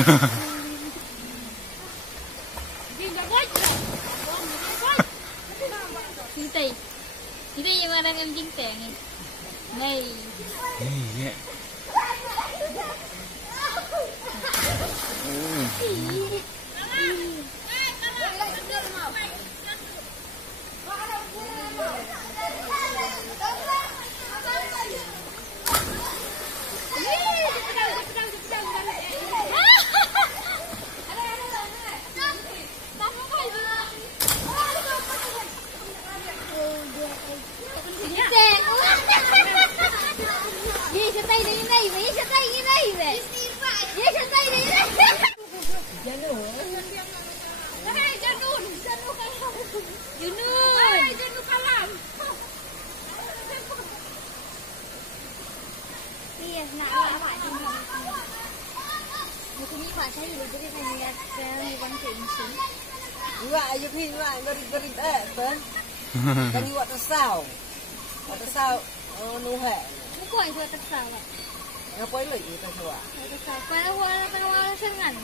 Jintai. Kita yang ada dengan jintai ni. Nei. Ni. Wah, you pin wah, gori-gori ben. Kan you watersau. Watersau nuhe. Buku itu tersau. Ngapain lagi tersau? Tersau. Kalau wala sengan.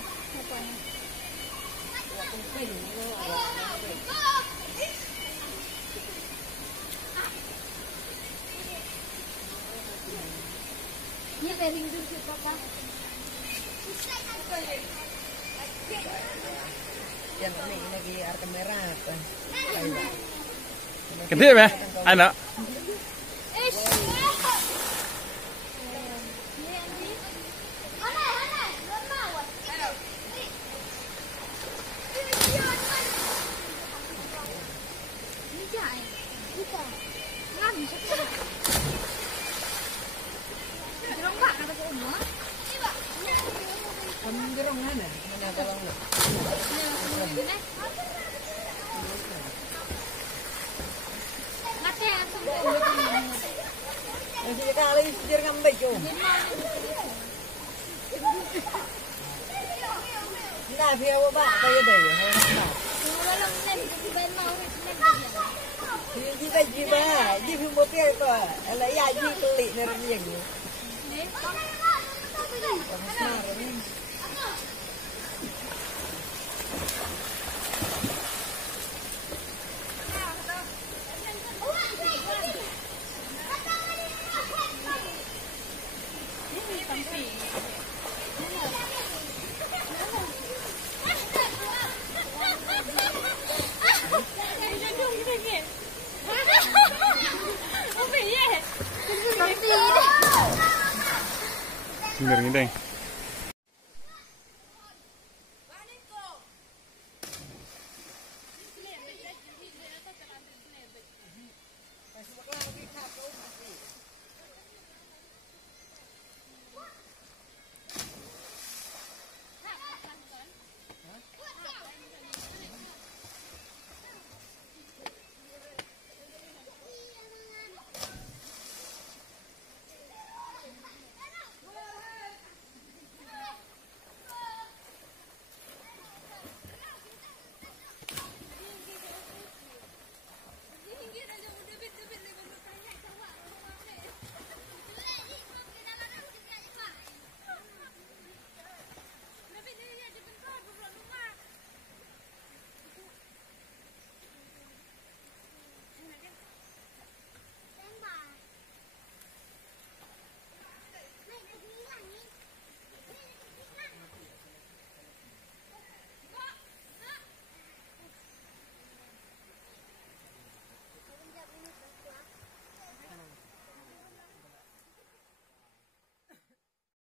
Ini dari dulu papa. Yang ini lagi air kamera kan. Gede be? Anak. Gerong mana? Mana gerong nak? Jadi kali sejar ngambil tu. Nah, biar apa kaya dah ya? Kita jiba, jiba motor tu. Alah ya jiba pelik nerani yang ni. Sumber ni deng.